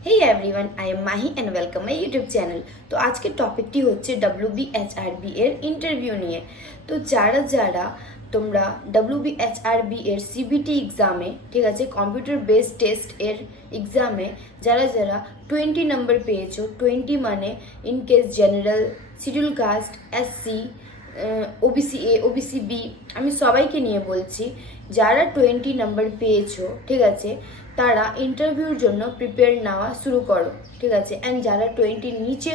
Hey everyone, I am Mahi and welcome my YouTube channel. তো আজকের টপিকটি হচ্ছে WBHRB এর ইন্টারভিউ নিয়ে। তো যারা যারা তোমরা WBHRB এর CBT এক্সামে, ঠিক আছে, কম্পিউটার বেসড টেস্ট এর এক্সামে যারা যারা 20 নাম্বার পেয়েছো, 20 মানে in case general, schedule caste, SC, OBC A, OBC B, আমি সবাইকে নিয়ে বলছি যারা 20 নাম্বার পেয়েছো, ঠিক আছে, তারা ইন্টারভিউর জন্য প্রিপেয়ার নেওয়া শুরু করো, ঠিক আছে। অ্যান্ড যারা 20 নিচে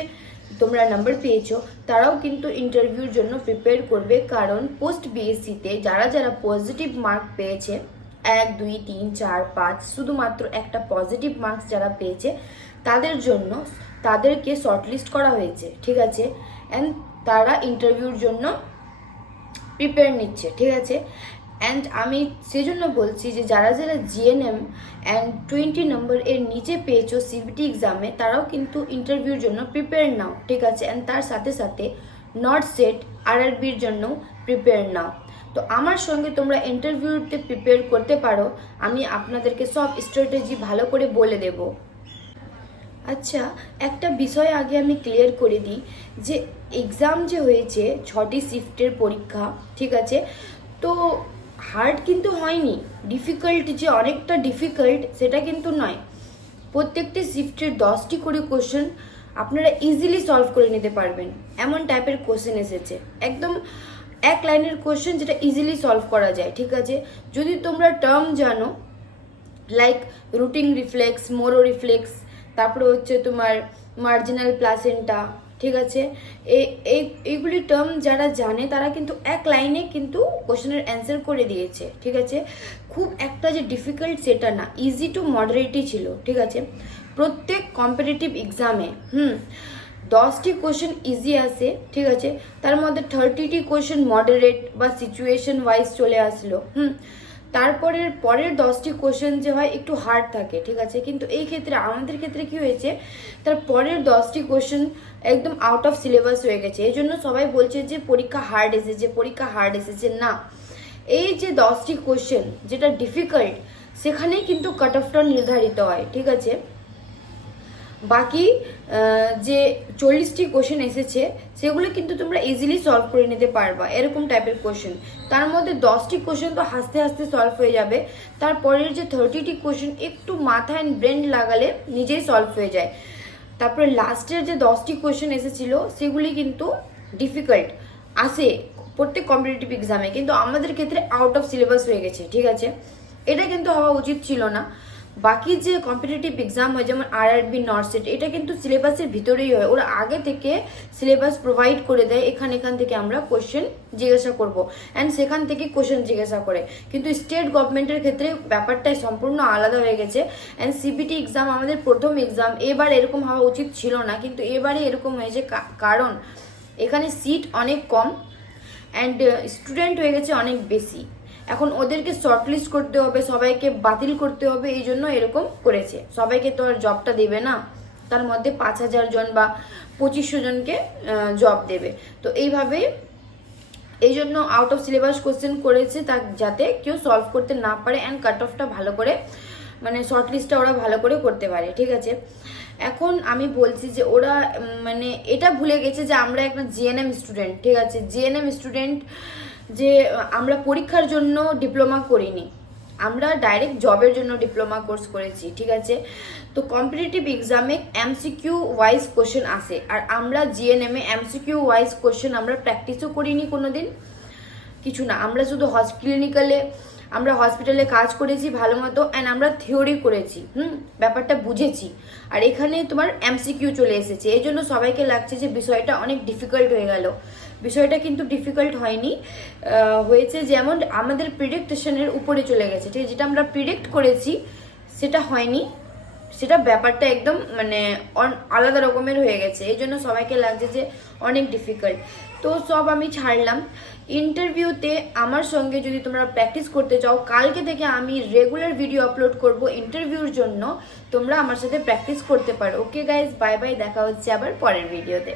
তোমরা নাম্বার পেয়েছো তারাও কিন্তু ইন্টারভিউর জন্য প্রিপেয়ার করবে, কারণ পোস্ট বিএসসিতে যারা যারা পজিটিভ মার্ক পেয়েছে 1, 2, 3, 4, 5, শুধুমাত্র একটা পজিটিভ মার্কস যারা পেয়েছে তাদের জন্য তাদেরকে শর্টলিস্ট করা হয়েছে, ঠিক আছে। অ্যান্ড তারা ইন্টারভিউর জন্য প্রিপেয়ার নিচ্ছে, ঠিক আছে। অ্যান্ড আমি সেজন্য বলছি যে যারা যারা জিএনএম অ্যান্ড 20 নম্বর এর নিচে পেয়েছো সিবিটি এক্সামে তারাও কিন্তু ইন্টারভিউর জন্য প্রিপেয়ার নাও, ঠিক আছে। অ্যান্ড তার সাথে সাথে নট সেট RRBর জন্য প্রিপেয়ার নাও। তো আমার সঙ্গে তোমরা ইন্টারভিউতে প্রিপেয়ার করতে পারো, আমি আপনাদেরকে সব স্ট্র্যাটেজি ভালো করে বলে দেবো। আচ্ছা, একটা বিষয় আগে আমি ক্লিয়ার করে দিই যে এক্সাম যে হয়েছে 6টি শিফটের পরীক্ষা, ঠিক আছে। তো হার্ড কিন্তু হয়নি, ডিফিকাল্ট যে অনেকটা ডিফিকাল্ট সেটা কিন্তু নয়। প্রত্যেকটি শিফটের 10টি করে কোশ্চেন আপনারা ইজিলি সলভ করে নিতে পারবেন, এমন টাইপের কোশ্চেন এসেছে, একদম এক লাইনের কোশ্চেন যেটা ইজিলি সলভ করা যায়, ঠিক আছে। যদি তোমরা টার্ম জানো লাইক রুটিং রিফ্লেক্স, মোরো রিফ্লেক্স, তারপরে হচ্ছে তোমার মার্জিনাল প্লাসেন্টা, ঠিক আছে, এইগুলি টার্ম যারা জানে তারা কিন্তু এক লাইনে কিন্তু কোশ্চেনের অ্যান্সার করে দিয়েছে, ঠিক আছে। খুব একটা যে ডিফিকাল্ট সেটা না, ইজি টু মডারেটই ছিল, ঠিক আছে। প্রত্যেক কম্পিটিটিভ এক্সামে 10টি কোশ্চেন ইজি আসে, ঠিক আছে, তার মধ্যে 30টি কোশ্চেন মডারেট বা সিচুয়েশন ওয়াইজ চলে আসলো। পরের 10টি কোশ্চেন যে হয় একটু হার্ড থাকে, ঠিক আছে। কিন্তু এই ক্ষেত্রে আমাদের ক্ষেত্রে কি হয়েছে, তার পরের 10টি কোশ্চেন একদম আউট অফ সিলেবাস হয়ে গেছে। এই জন্য সবাই বলছে যে পরীক্ষা হার্ড এসেছে, পরীক্ষা হার্ড এসেছে। না, এই যে 10টি কোশ্চেন যেটা ডিফিকাল্ট সেখানেই কিন্তু কাট অফটা নির্ধারিত হয়, ঠিক আছে। বাকি যে 40টি কোশ্চেন এসেছে সেগুলো কিন্তু তোমরা ইজিলি সলভ করে নিতে পারবা, এরকম টাইপের কোশ্চেন। তার মধ্যে 10টি কোশ্চেন তো হাসতে হাসতে সলভ হয়ে যাবে, তারপরের যে 30টি কোশ্চেন একটু মাথা অ্যান্ড ব্রেন লাগালে নিজেই সলভ হয়ে যায়। তারপরে লাস্টের যে 10টি কোশ্চেন এসেছিল সেগুলি কিন্তু ডিফিকাল্ট আসে প্রত্যেক কম্পিটিটিভ এক্সামে, কিন্তু আমাদের ক্ষেত্রে আউট অফ সিলেবাস হয়ে গেছে, ঠিক আছে। এটা কিন্তু হওয়া উচিত ছিল না। বাকি যে কম্পিটিটিভ এক্সাম হয় যেমন RRB, নট সেট, এটা কিন্তু সিলেবাসের ভিতরেই হয়, ওরা আগে থেকে সিলেবাস প্রোভাইড করে দেয়, এখান থেকে আমরা কোশ্চেন জিজ্ঞাসা করব অ্যান্ড সেখান থেকে কোশ্চেন জিজ্ঞাসা করে। কিন্তু স্টেট গভর্নমেন্টের ক্ষেত্রে ব্যাপারটাই সম্পূর্ণ আলাদা হয়ে গেছে। অ্যান্ড সিবিটি এক্সাম আমাদের প্রথম এক্সাম, এবার এরকম হওয়া উচিত ছিল না, কিন্তু এবারে এরকম হয়েছে কারণ এখানে সিট অনেক কম অ্যান্ড স্টুডেন্ট হয়ে গেছে অনেক বেশি। এখন ওদেরকে শর্টলিস্ট করতে হবে, সবাইকে বাতিল করতে হবে, এই জন্য এরকম করেছে। সবাইকে তো আর জবটা দেবে না, তার মধ্যে 5000 জন বা 2500 জনকে জব দেবে। তো এইভাবে এই জন্য আউট অফ সিলেবাস কোশ্চেন করেছে, তা যাতে কেউ সলভ করতে না পারে অ্যান্ড কাট অফটা ভালো করে, মানে শর্টলিস্টটা ওরা ভালো করে করতে পারে, ঠিক আছে। এখন আমি বলছি যে ওরা মানে এটা ভুলে গেছে যে আমরা একটা জিএনএম স্টুডেন্ট, ঠিক আছে। জিএনএম স্টুডেন্ট যে আমরা পরীক্ষার জন্য ডিপ্লোমা করিনি, আমরা ডাইরেক্ট জবের জন্য ডিপ্লোমা কোর্স করেছি, ঠিক আছে। তো কম্পিটিটিভ এক্সামে MCQ ওয়াইজ কোশ্চেন আসে, আর আমরা জিএনএমে MCQ ওয়াইজ কোশ্চেন আমরা প্র্যাকটিসও করিনি কোনোদিন, কিছু না। আমরা শুধু আমরা হসপিটালে কাজ করেছি ভালো মতো অ্যান্ড আমরা থিওরি করেছি, ব্যাপারটা বুঝেছি। আর এখানে তোমার MCQ চলে এসেছে, এই জন্য সবাইকে লাগছে যে বিষয়টা অনেক ডিফিকাল্ট হয়ে গেল। বিষয়টা কিন্তু ডিফিকাল্ট হয়নি, হয়েছে যেমন আমাদের প্রিডিকটেশনের উপরে চলে গেছে, ঠিক আছে। যেটা আমরা প্রিডিক্ট করেছি সেটা হয়নি, সেটা ব্যাপারটা একদম মানে আলাদা রকমের হয়ে গেছে, এই জন্য সবাইকে লাগছে যে অনেক ডিফিকাল্ট। তো সব আমি ছাড়লাম। ইন্টারভিউতে আমার সঙ্গে যদি তোমরা প্র্যাকটিস করতে চাও, কালকে থেকে আমি রেগুলার ভিডিও আপলোড করব ইন্টারভিউর জন্য, তোমরা আমার সাথে প্র্যাকটিস করতে পারো। ওকে গাইজ, বাই বাই, দেখা হচ্ছে আবার পরের ভিডিওতে।